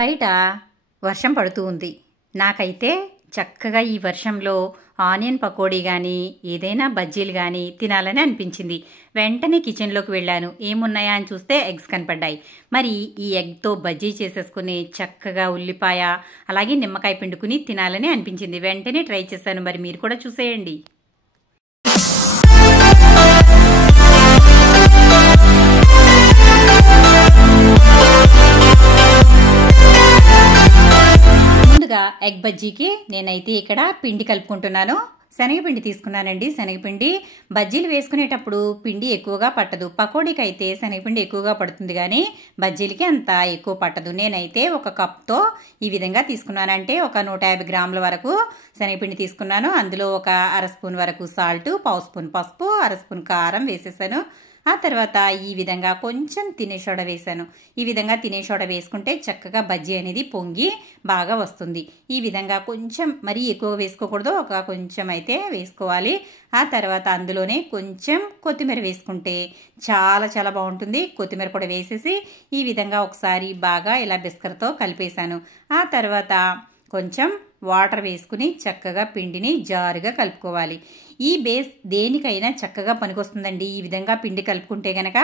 బయట వర్షం పడుతూ ఉంది. నాకైతే చక్కగా ఈ వర్షంలో ఆనియన్ పకోడీ కానీ ఏదైనా బజ్జీలు కానీ తినాలని అనిపించింది. వెంటనే కిచెన్లోకి వెళ్ళాను. ఏమున్నాయా అని చూస్తే ఎగ్స్ కనపడ్డాయి. మరి ఈ ఎగ్తో బజ్జీ చేసేసుకుని చక్కగా ఉల్లిపాయ అలాగే నిమ్మకాయ పిండుకుని తినాలని అనిపించింది. వెంటనే ట్రై చేశాను. మరి మీరు కూడా చూసేయండి. ముందుగా ఎగ్ బజ్జీకి నేనైతే ఇక్కడ పిండి కలుపుకుంటున్నాను. శనగపిండి తీసుకున్నానండి. శనగపిండి బజ్జీలు వేసుకునేటప్పుడు పిండి ఎక్కువగా పట్టదు. పకోడీకి అయితే శనగపిండి ఎక్కువగా పడుతుంది కానీ బజ్జీలకి అంత ఎక్కువ పట్టదు. నేనైతే ఒక కప్తో ఈ విధంగా తీసుకున్నానంటే ఒక 150 గ్రాముల వరకు శనగపిండి తీసుకున్నాను. అందులో ఒక అర స్పూన్ వరకు సాల్ట్, పావు స్పూన్ పసుపు, అర స్పూన్ కారం వేసేసాను. ఆ తర్వాత ఈ విధంగా కొంచెం తినే సోడా వేసాను. ఈ విధంగా తినే సోడా వేసుకుంటే చక్కగా బజ్జీ అనేది పొంగి బాగా వస్తుంది. ఈ విధంగా కొంచెం మరీ ఎక్కువగా వేసుకోకూడదు, ఒక కొంచెం అయితే వేసుకోవాలి. ఆ తర్వాత అందులోనే కొంచెం కొత్తిమీర వేసుకుంటే చాలా చాలా బాగుంటుంది. కొత్తిమీర కూడా వేసేసి ఈ విధంగా ఒకసారి బాగా ఇలా బిస్కర్తో కలిపేశాను. ఆ తర్వాత కొంచెం వాటర్ వేసుకుని చక్కగా పిండిని జారుగా కలుపుకోవాలి. ఈ బేస్ దేనికైనా చక్కగా పనికొస్తుందండి. ఈ విధంగా పిండి కలుపుకుంటే కనుక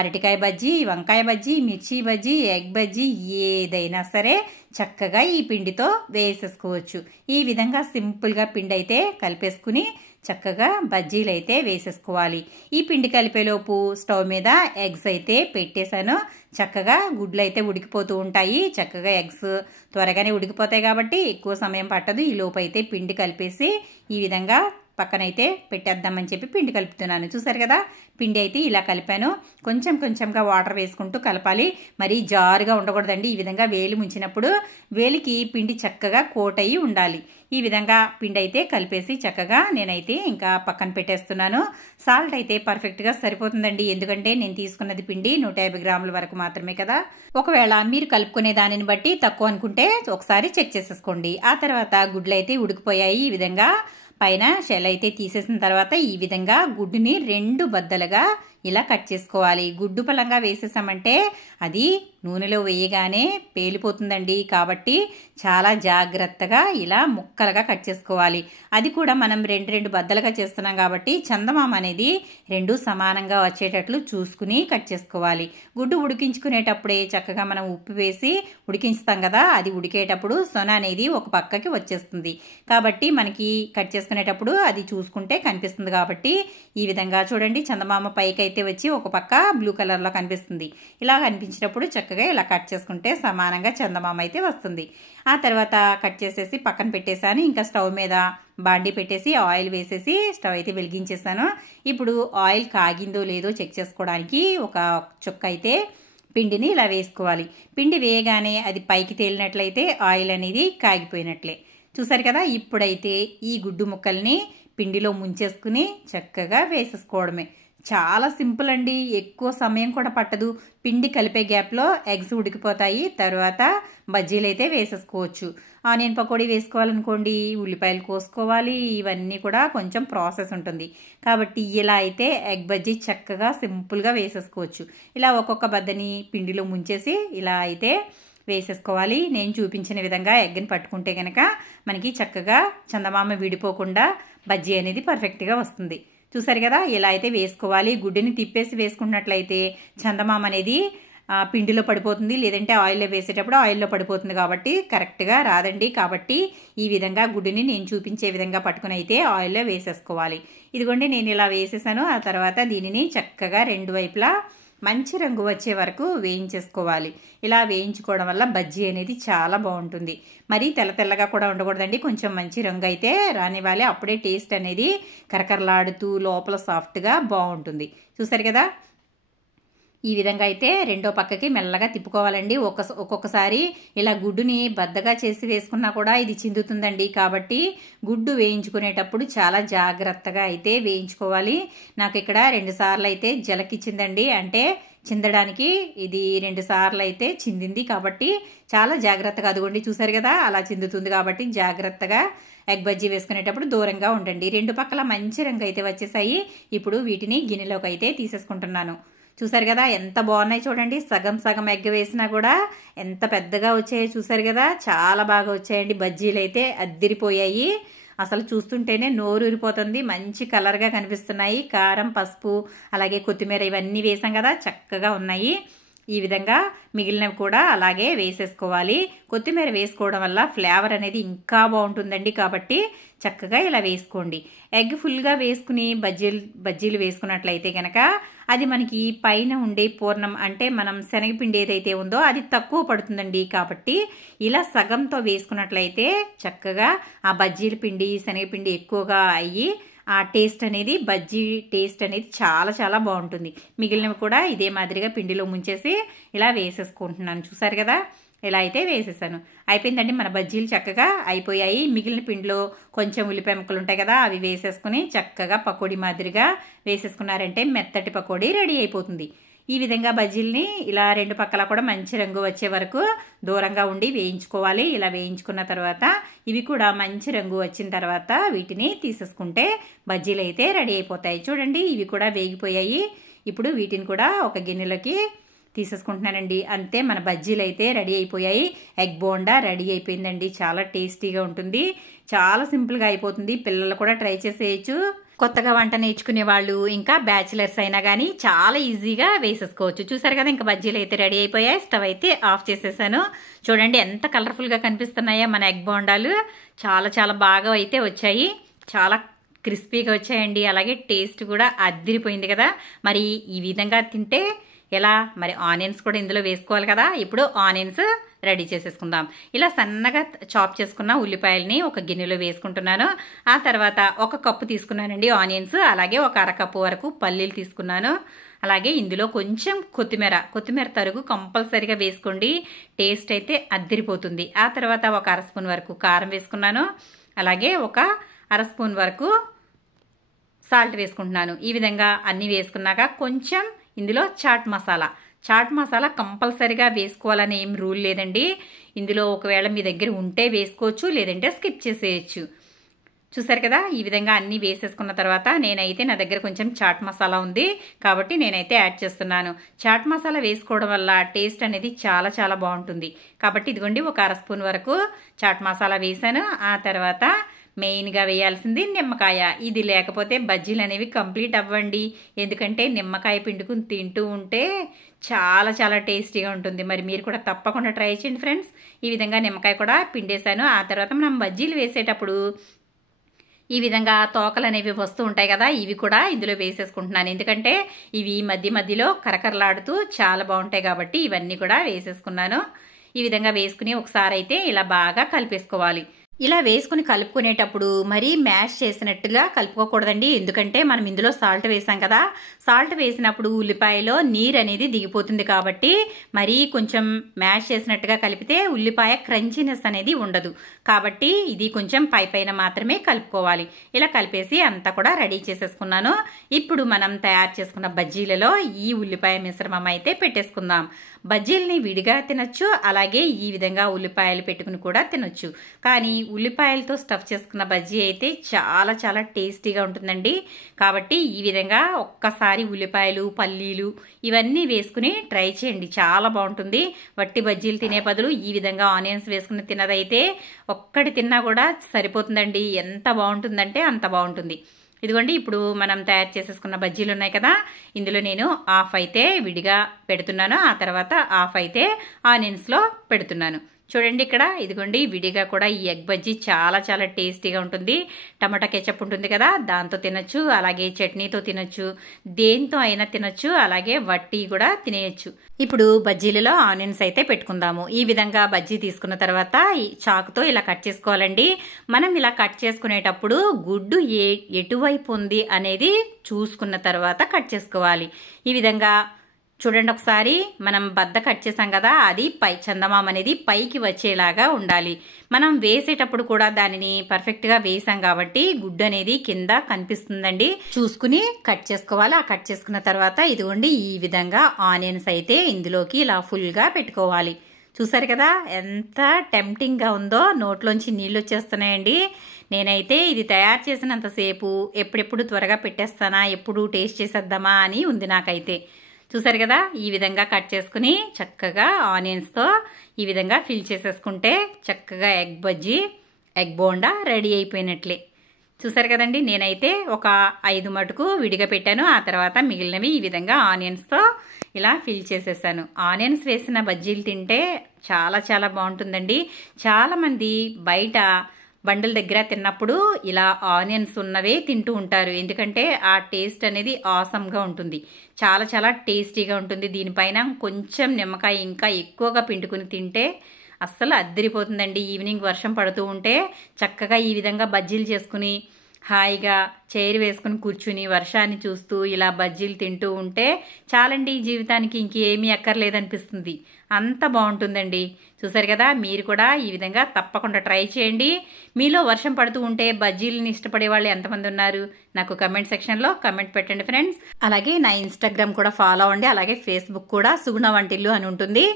అరటికాయ బజ్జీ, వంకాయ బజ్జీ, మిర్చి బజ్జీ, ఎగ్ బజ్జీ ఏదైనా సరే చక్కగా ఈ పిండితో వేసేసుకోవచ్చు. ఈ విధంగా సింపుల్గా పిండి అయితే కలిపేసుకుని చక్కగా బజ్జీలు అయితే వేసేసుకోవాలి. ఈ పిండి కలిపేలోపు స్టవ్ మీద ఎగ్స్ అయితే పెట్టేశాను. చక్కగా గుడ్లు అయితే ఉడికిపోతూ ఉంటాయి. చక్కగా ఎగ్స్ త్వరగానే ఉడికిపోతాయి కాబట్టి ఎక్కువ సమయం పట్టదు. ఈ లోపు అయితే పిండి కలిపేసి ఈ విధంగా పక్కనైతే పెట్టేద్దామని చెప్పి పిండి కలుపుతున్నాను. చూసారు కదా, పిండి అయితే ఇలా కలిపాను. కొంచెం కొంచెంగా వాటర్ వేసుకుంటూ కలపాలి. మరీ జారుగా ఉండకూడదండి. ఈ విధంగా వేలు ముంచినప్పుడు వేలికి పిండి చక్కగా కోట్ అయ్యి ఉండాలి. ఈ విధంగా పిండి అయితే కలిపేసి చక్కగా నేనైతే ఇంకా పక్కన పెట్టేస్తున్నాను. సాల్ట్ అయితే పర్ఫెక్ట్గా సరిపోతుందండి. ఎందుకంటే నేను తీసుకున్నది పిండి 150 గ్రాముల వరకు మాత్రమే కదా. ఒకవేళ మీరు కలుపుకునే దానిని బట్టి తక్కువ అనుకుంటే ఒకసారి చెక్ చేసేసుకోండి. ఆ తర్వాత గుడ్లు అయితే ఉడికిపోయాయి. ఈ విధంగా పైన షెల్ అయితే తీసేసిన తర్వాత ఈ విధంగా గుడ్డుని 2 బద్దలుగా ఇలా కట్ చేసుకోవాలి. గుడ్డు పలంగా వేసేసామంటే అది నూనెలో వేయగానే పేలిపోతుందండి. కాబట్టి చాలా జాగ్రత్తగా ఇలా ముక్కలుగా కట్ చేసుకోవాలి. అది కూడా మనం 2 బద్దలుగా చేస్తున్నాం కాబట్టి చందమామ అనేది 2 సమానంగా వచ్చేటట్లు చూసుకుని కట్ చేసుకోవాలి. గుడ్డు ఉడికించుకునేటప్పుడే చక్కగా మనం ఉప్పు వేసి ఉడికించుతాం కదా, అది ఉడికేటప్పుడు సొన అనేది ఒక పక్కకి వచ్చేస్తుంది. కాబట్టి మనకి కట్ చేసుకునేటప్పుడు అది చూసుకుంటే కనిపిస్తుంది. కాబట్టి ఈ విధంగా చూడండి, చందమామ పైకి అయితే వచ్చి ఒక పక్క బ్లూ కలర్లో కనిపిస్తుంది. ఇలా కనిపించినప్పుడు చక్కగా ఇలా కట్ చేసుకుంటే సమానంగా చందమామ అయితే వస్తుంది. ఆ తర్వాత కట్ చేసేసి పక్కన పెట్టేశాను. ఇంకా స్టవ్ మీద బాండీ పెట్టేసి ఆయిల్ వేసేసి స్టవ్ అయితే వెలిగించేసాను. ఇప్పుడు ఆయిల్ కాగిందో లేదో చెక్ చేసుకోవడానికి ఒక చుక్క అయితే పిండిని ఇలా వేసుకోవాలి. పిండి వేయగానే అది పైకి తేలినట్లయితే ఆయిల్ అనేది కాగిపోయినట్లే. చూసారు కదా, ఇప్పుడైతే ఈ గుడ్డు ముక్కల్ని పిండిలో ముంచేసుకుని చక్కగా వేసేసుకోవడమే. చాలా సింపుల్ అండి. ఎక్కువ సమయం కూడా పట్టదు. పిండి కలిపే గ్యాప్లో ఎగ్స్ ఉడికిపోతాయి. తర్వాత బజ్జీలు అయితే వేసేసుకోవచ్చు. ఆనియన్ పకోడీ వేసుకోవాలనుకోండి, ఉల్లిపాయలు కోసుకోవాలి. ఇవన్నీ కూడా కొంచెం ప్రాసెస్ ఉంటుంది. కాబట్టి ఇలా అయితే ఎగ్ బజ్జీ చక్కగా సింపుల్గా వేసేసుకోవచ్చు. ఇలా ఒక్కొక్క బద్దని పిండిలో ముంచేసి ఇలా అయితే వేసేసుకోవాలి. నేను చూపించిన విధంగా ఎగ్ని పట్టుకుంటే కనుక మనకి చక్కగా చందమామ విడిపోకుండా బజ్జీ అనేది పర్ఫెక్ట్గా వస్తుంది. చూసారు కదా, ఇలా అయితే వేసుకోవాలి. గుడ్డుని తిప్పేసి వేసుకున్నట్లయితే చందమామ అనేది పిండిలో పడిపోతుంది, లేదంటే ఆయిల్లో వేసేటప్పుడు ఆయిల్లో పడిపోతుంది. కాబట్టి కరెక్ట్గా రాదండి. కాబట్టి ఈ విధంగా గుడ్డుని నేను చూపించే విధంగా పట్టుకుని అయితే ఆయిల్లో వేసేసుకోవాలి. ఇదిగోండి, నేను ఇలా వేసేసాను. ఆ తర్వాత దీనిని చక్కగా 2 వైపులా మంచి రంగు వచ్చే వరకు వేయించేసుకోవాలి. ఇలా వేయించుకోవడం వల్ల బజ్జీ అనేది చాలా బాగుంటుంది. మరి తెల్ల తెల్లగా కూడా ఉండకూడదండి. కొంచెం మంచి రంగు అయితే రానివ్వాలి. అప్పుడే టేస్ట్ అనేది కరకరలాడుతూ లోపల సాఫ్ట్గా బాగుంటుంది. చూసారు కదా, ఈ విధంగా అయితే రెండో పక్కకి మెల్లగా తిప్పుకోవాలండి. ఒక్కొక్కసారి ఇలా గుడ్డుని బద్దగా చేసి వేసుకున్నా కూడా ఇది చిందుతుందండి. కాబట్టి గుడ్డు వేయించుకునేటప్పుడు చాలా జాగ్రత్తగా అయితే వేయించుకోవాలి. నాకు ఇక్కడ 2 సార్లు అయితే జలకిచ్చిందండి. అంటే చిందడానికి ఇది 2 సార్లు అయితే చిందింది. కాబట్టి చాలా జాగ్రత్తగా, అదిగోండి చూసారు కదా, అలా చిందుతుంది. కాబట్టి జాగ్రత్తగా ఎగ్ బజ్జీ వేసుకునేటప్పుడు దూరంగా ఉండండి. 2 పక్కల మంచి రంగు అయితే వచ్చేసాయి. ఇప్పుడు వీటిని గిన్నెలోకి అయితే తీసేసుకుంటున్నాను. చూసారు కదా ఎంత బాగున్నాయి చూడండి. సగం సగం ఎగ్ వేసినా కూడా ఎంత పెద్దగా వచ్చాయో చూసారు కదా. చాలా బాగా వచ్చాయండి. బజ్జీలు అయితే అద్దిరిపోయాయి. అసలు చూస్తుంటేనే నోరు ఊరిపోతుంది. మంచి కలర్గా కనిపిస్తున్నాయి. కారం, పసుపు, అలాగే కొత్తిమీర ఇవన్నీ వేసాం కదా, చక్కగా ఉన్నాయి. ఈ విధంగా మిగిలినవి కూడా అలాగే వేసేసుకోవాలి. కొత్తిమీర వేసుకోవడం వల్ల ఫ్లేవర్ అనేది ఇంకా బాగుంటుందండి. కాబట్టి చక్కగా ఇలా వేసుకోండి. ఎగ్ ఫుల్గా వేసుకుని బజ్జీలు వేసుకున్నట్లయితే కనుక అది మనకి పైన ఉండే పూర్ణం అంటే మనం శనగపిండి ఏదైతే ఉందో అది తక్కువ పడుతుందండి. కాబట్టి ఇలా సగంతో వేసుకున్నట్లయితే చక్కగా ఆ బజ్జీల పిండి, శనగపిండి ఎక్కువగా అయ్యి ఆ టేస్ట్ అనేది, బజ్జీ టేస్ట్ అనేది చాలా చాలా బాగుంటుంది. మిగిలినవి కూడా ఇదే మాదిరిగా పిండిలో ముంచేసి ఇలా వేసేసుకుంటున్నాను. చూసారు కదా, ఇలా అయితే వేసేసాను. అయిపోయిందండి, మన బజ్జీలు చక్కగా అయిపోయాయి. మిగిలిన పిండిలో కొంచెం ఉల్లిపాయ ముక్కలు ఉంటాయి కదా, అవి వేసేసుకుని చక్కగా పకోడీ మాదిరిగా వేసేసుకున్నారంటే మెత్తటి పకోడీ రెడీ అయిపోతుంది. ఈ విధంగా బజ్జీల్ని ఇలా రెండు పక్కల కూడా మంచి రంగు వచ్చే వరకు దూరంగా ఉండి వేయించుకోవాలి. ఇలా వేయించుకున్న తర్వాత ఇవి కూడా మంచి రంగు వచ్చిన తర్వాత వీటిని తీసేసుకుంటే బజ్జీలు అయితే రెడీ అయిపోతాయి. చూడండి, ఇవి కూడా వేగిపోయాయి. ఇప్పుడు వీటిని కూడా ఒక గిన్నెలోకి తీసేసుకుంటున్నానండి. అంతే, మన బజ్జీలు అయితే రెడీ అయిపోయాయి. ఎగ్ బోండా రెడీ అయిపోయిందండి. చాలా టేస్టీగా ఉంటుంది. చాలా సింపుల్గా అయిపోతుంది. పిల్లలు కూడా ట్రై చేసేయచ్చు. కొత్తగా వంట నేర్చుకునే వాళ్ళు ఇంకా బ్యాచిలర్స్ అయినా కానీ చాలా ఈజీగా వేసేసుకోవచ్చు. చూసారు కదా, ఇంకా బజ్జీలు అయితే రెడీ అయిపోయాయి. స్టవ్ అయితే ఆఫ్ చేసేసాను. చూడండి ఎంత కలర్ఫుల్గా కనిపిస్తున్నాయో మన ఎగ్ బోండాలు. చాలా చాలా బాగా అయితే వచ్చాయి. చాలా క్రిస్పీగా వచ్చాయండి. అలాగే టేస్ట్ కూడా అద్దిరిపోయింది కదా. మరి ఈ విధంగా తింటే ఎలా? మరి ఆనియన్స్ కూడా ఇందులో వేసుకోవాలి కదా. ఇప్పుడు ఆనియన్స్ రెడీ చేసేసుకుందాం. ఇలా సన్నగా చాప్ చేసుకున్న ఉల్లిపాయలని ఒక గిన్నెలో వేసుకుంటున్నాను. ఆ తర్వాత ఒక కప్పు తీసుకున్నానండి ఆనియన్స్. అలాగే ఒక అరకప్పు వరకు పల్లీలు తీసుకున్నాను. అలాగే ఇందులో కొంచెం కొత్తిమీర తరుగు కంపల్సరీగా వేసుకోండి. టేస్ట్ అయితే అద్దిరిపోతుంది. ఆ తర్వాత ఒక అర స్పూన్ వరకు కారం వేసుకున్నాను. అలాగే ఒక అర స్పూన్ వరకు సాల్ట్ వేసుకుంటున్నాను. ఈ విధంగా అన్నీ వేసుకున్నాక కొంచెం ఇందులో చాట్ మసాలా కంపల్సరీగా వేసుకోవాలని ఏం రూల్ లేదండి. ఇందులో ఒకవేళ మీ దగ్గర ఉంటే వేసుకోవచ్చు, లేదంటే స్కిప్ చేసేయచ్చు. చూసారు కదా, ఈ విధంగా అన్నీ వేసేసుకున్న తర్వాత నేనైతే నా దగ్గర కొంచెం చాట్ మసాలా ఉంది కాబట్టి నేనైతే యాడ్ చేస్తున్నాను. చాట్ మసాలా వేసుకోవడం వల్ల టేస్ట్ అనేది చాలా చాలా బాగుంటుంది. కాబట్టి ఇదిగోండి ఒక అర స్పూన్ వరకు చాట్ మసాలా వేసాను. ఆ తర్వాత మెయిన్గా వేయాల్సింది నిమ్మకాయ. ఇది లేకపోతే బజ్జీలు అనేవి కంప్లీట్ అవ్వండి. ఎందుకంటే నిమ్మకాయ పిండుకుని తింటూ ఉంటే చాలా చాలా టేస్టీగా ఉంటుంది. మరి మీరు కూడా తప్పకుండా ట్రై చేయండి ఫ్రెండ్స్. ఈ విధంగా నిమ్మకాయ కూడా పిండేశాను. ఆ తర్వాత మనం బజ్జీలు వేసేటప్పుడు ఈ విధంగా తోకలు అనేవి వస్తూ ఉంటాయి కదా, ఇవి కూడా ఇందులో వేసేసుకుంటున్నాను. ఎందుకంటే ఇవి మధ్య మధ్యలో కరకరలాడుతూ చాలా బాగుంటాయి కాబట్టి ఇవన్నీ కూడా వేసేసుకున్నాను. ఈ విధంగా వేసుకుని ఒకసారి అయితే ఇలా బాగా కలిపేసుకోవాలి. ఇలా వేసుకుని కలుపుకునేటప్పుడు మరీ మ్యాష్ చేసినట్టుగా కలుపుకోకూడదండి. ఎందుకంటే మనం ఇందులో సాల్ట్ వేసాం కదా, సాల్ట్ వేసినప్పుడు ఉల్లిపాయలో నీరు అనేది దిగిపోతుంది. కాబట్టి మరీ కొంచెం మ్యాష్ చేసినట్టుగా కలిపితే ఉల్లిపాయ క్రంచీనెస్ అనేది ఉండదు. కాబట్టి ఇది కొంచెం పైన మాత్రమే కలుపుకోవాలి. ఇలా కలిపేసి అంతా కూడా రెడీ చేసేసుకున్నాను. ఇప్పుడు మనం తయారు చేసుకున్న బజ్జీలలో ఈ ఉల్లిపాయ మిశ్రమం అయితే పెట్టేసుకుందాం. బజ్జీల్ని విడిగా తినొచ్చు, అలాగే ఈ విధంగా ఉల్లిపాయలు పెట్టుకుని కూడా తినొచ్చు. కానీ ఉల్లిపాయలతో స్టఫ్ చేసుకున్న బజ్జీ అయితే చాలా చాలా టేస్టీగా ఉంటుందండి. కాబట్టి ఈ విధంగా ఒక్కసారి ఉల్లిపాయలు, పల్లీలు ఇవన్నీ వేసుకుని ట్రై చేయండి. చాలా బాగుంటుంది. వట్టి బజ్జీలు తినే బదులు ఈ విధంగా ఆనియన్స్ వేసుకుని తిన్నదైతే ఒక్కటి తిన్నా కూడా సరిపోతుందండి. ఎంత బాగుంటుందంటే అంత బాగుంటుంది. ఇదిగోండి, ఇప్పుడు మనం తయారు చేసేసుకున్న బజ్జీలు ఉన్నాయి కదా, ఇందులో నేను హాఫ్ అయితే విడిగా పెడుతున్నాను. ఆ తర్వాత హాఫ్ అయితే ఆనియన్స్లో పెడుతున్నాను. చూడండి ఇక్కడ, ఇదిగోండి విడిగా కూడా ఈ ఎగ్ బజ్జీ చాలా చాలా టేస్టీగా ఉంటుంది. టమాటా కెచప్ ఉంటుంది కదా, దాంతో తినొచ్చు, అలాగే చట్నీతో తినొచ్చు, దేంతో అయినా తినొచ్చు, అలాగే వట్టి కూడా తినేయచ్చు. ఇప్పుడు బజ్జీలలో ఆనియన్స్ అయితే పెట్టుకుందాము. ఈ విధంగా బజ్జీ తీసుకున్న తర్వాత ఈ చాకుతో ఇలా కట్ చేసుకోవాలండి. మనం ఇలా కట్ చేసుకునేటప్పుడు గుడ్డు ఎటువైపు ఉంది అనేది చూసుకున్న తర్వాత కట్ చేసుకోవాలి. ఈ విధంగా చూడండి ఒకసారి, మనం బద్ద కట్ చేసాం కదా, అది చందమామ అనేది పైకి వచ్చేలాగా ఉండాలి. మనం వేసేటప్పుడు కూడా దానిని పర్ఫెక్ట్గా వేసాం కాబట్టి గుడ్డు అనేది కింద కనిపిస్తుందండి. చూసుకుని కట్ చేసుకోవాలి. ఆ కట్ చేసుకున్న తర్వాత ఇదిగోండి ఈ విధంగా ఆనియన్స్ అయితే ఇందులోకి ఇలా ఫుల్గా పెట్టుకోవాలి. చూసారు కదా ఎంత టెంప్టింగ్గా ఉందో, నోట్లోంచి నీళ్ళు వచ్చేస్తున్నాయండి. నేనైతే ఇది తయారు చేసినంతసేపు ఎప్పుడెప్పుడు త్వరగా పెట్టేస్తానా, ఎప్పుడు టేస్ట్ చేసేద్దామా అని ఉంది నాకైతే. చూసారు కదా, ఈ విధంగా కట్ చేసుకుని చక్కగా ఆనియన్స్తో ఈ విధంగా ఫిల్ చేసేసుకుంటే చక్కగా egg bajji, egg bonda ready అయిపోయినట్లే. చూసారు కదండి, నేనైతే ఒక 5 మటుకు విడిగా పెట్టాను. ఆ తర్వాత మిగిలినవి ఈ విధంగా ఆనియన్స్తో ఇలా ఫిల్ చేసేసాను. ఆనియన్స్ వేసిన బజ్జీలు తింటే చాలా చాలా బాగుంటుందండి. చాలామంది బయట బండల దగ్గర తిన్నప్పుడు ఇలా ఆనియన్స్ ఉన్నవే తింటూ ఉంటారు. ఎందుకంటే ఆ టేస్ట్ అనేది ఆసమ్గా ఉంటుంది, చాలా చాలా టేస్టీగా ఉంటుంది. దీనిపైన కొంచెం నిమ్మకాయ ఇంకా ఎక్కువగా పిండుకుని తింటే అస్సలు అద్దరిపోతుందండి. ఈవినింగ్ వర్షం పడుతూ ఉంటే చక్కగా ఈ విధంగా బజ్జీలు చేసుకుని హాయిగా చైర్ వేసుకుని కూర్చుని వర్షాన్ని చూస్తూ ఇలా బజ్జీలు తింటూ ఉంటే చాలండి, జీవితానికి ఇంకేమీ అక్కర్లేదనిపిస్తుంది. అంత బాగుంటుందండి. చూసారు కదా, మీరు కూడా ఈ విధంగా తప్పకుండా ట్రై చేయండి. మీలో వర్షం పడుతూ ఉంటే బజ్జీలను ఇష్టపడే వాళ్ళు ఎంతమంది ఉన్నారు నాకు కమెంట్ సెక్షన్లో కమెంట్ పెట్టండి ఫ్రెండ్స్. అలాగే నా ఇన్స్టాగ్రామ్ కూడా ఫాలో అవ్వండి. అలాగే ఫేస్బుక్ కూడా సుగుణ వంటిల్లు అని ఉంటుంది,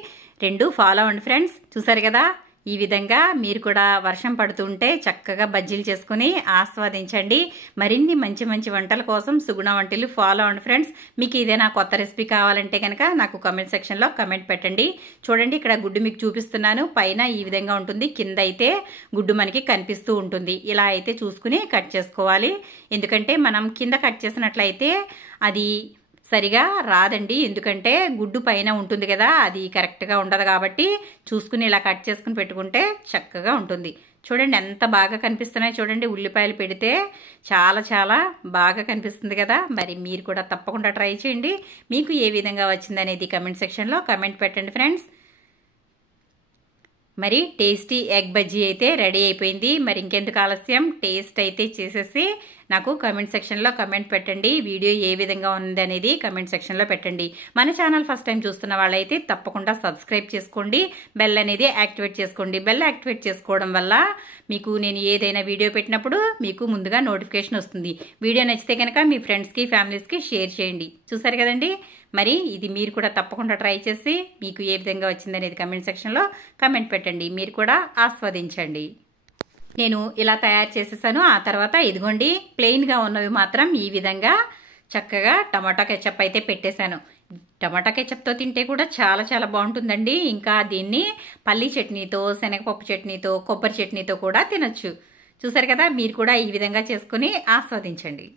2 ఫాలో అవ్వండి ఫ్రెండ్స్. చూసారు కదా, ఈ విధంగా మీరు కూడా వర్షం పడుతుంటే చక్కగా బజ్జీలు చేసుకుని ఆస్వాదించండి. మరిన్ని మంచి మంచి వంటల కోసం సుగుణ వంటలు ఫాలో అవ్వండి ఫ్రెండ్స్. మీకు ఏదైనా కొత్త రెసిపీ కావాలంటే కనుక నాకు కామెంట్ సెక్షన్లో కామెంట్ పెట్టండి. చూడండి, ఇక్కడ గుడ్డు మీకు చూపిస్తున్నాను. పైన ఈ విధంగా ఉంటుంది, కింద అయితే గుడ్డు మనకి కనిపిస్తూ ఉంటుంది. ఇలా అయితే చూసుకుని కట్ చేసుకోవాలి. ఎందుకంటే మనం కింద కట్ చేసినట్లయితే అది సరిగా రాదండి. ఎందుకంటే గుడ్డు పైన ఉంటుంది కదా, అది కరెక్ట్గా ఉండదు. కాబట్టి చూసుకుని ఇలా కట్ చేసుకుని పెట్టుకుంటే చక్కగా ఉంటుంది. చూడండి ఎంత బాగా కనిపిస్తున్నాయి. చూడండి, ఉల్లిపాయలు పెడితే చాలా చాలా బాగా కనిపిస్తుంది కదా. మరి మీరు కూడా తప్పకుండా ట్రై చేయండి. మీకు ఏ విధంగా వచ్చిందనేది కమెంట్ సెక్షన్లో కమెంట్ పెట్టండి ఫ్రెండ్స్. మరి టేస్టీ ఎగ్ బజ్జీ అయితే రెడీ అయిపోయింది. మరి ఇంకెందుకు ఆలస్యం, టేస్ట్ అయితే చేసేసి నాకు కమెంట్ సెక్షన్లో కమెంట్ పెట్టండి. వీడియో ఏ విధంగా ఉంది అనేది కమెంట్ సెక్షన్లో పెట్టండి. మన ఛానల్ ఫస్ట్ టైం చూస్తున్న వాళ్ళైతే తప్పకుండా సబ్స్క్రైబ్ చేసుకోండి, బెల్ అనేది యాక్టివేట్ చేసుకోండి. బెల్ యాక్టివేట్ చేసుకోవడం వల్ల మీకు నేను ఏదైనా వీడియో పెట్టినప్పుడు మీకు ముందుగా నోటిఫికేషన్ వస్తుంది. వీడియో నచ్చితే కనుక మీ ఫ్రెండ్స్కి ఫ్యామిలీస్కి షేర్ చేయండి. చూసారు కదండి, మరి ఇది మీరు కూడా తప్పకుండా ట్రై చేసి మీకు ఏ విధంగా వచ్చిందనేది కమెంట్ సెక్షన్లో కమెంట్ పెట్టండి. మీరు కూడా ఆస్వాదించండి. నేను ఇలా తయారు చేసేసాను. ఆ తర్వాత ఇదిగోండి, ప్లెయిన్గా ఉన్నవి మాత్రం ఈ విధంగా చక్కగా టమాటా కెచప్ అయితే పెట్టేశాను. టమాటా కెచప్తో తింటే కూడా చాలా చాలా బాగుంటుందండి. ఇంకా దీన్ని పల్లీ చట్నీతో, శనగపప్పు చట్నీతో, కొబ్బరి చట్నీతో కూడా తినొచ్చు. చూసారు కదా, మీరు కూడా ఈ విధంగా చేసుకుని ఆస్వాదించండి.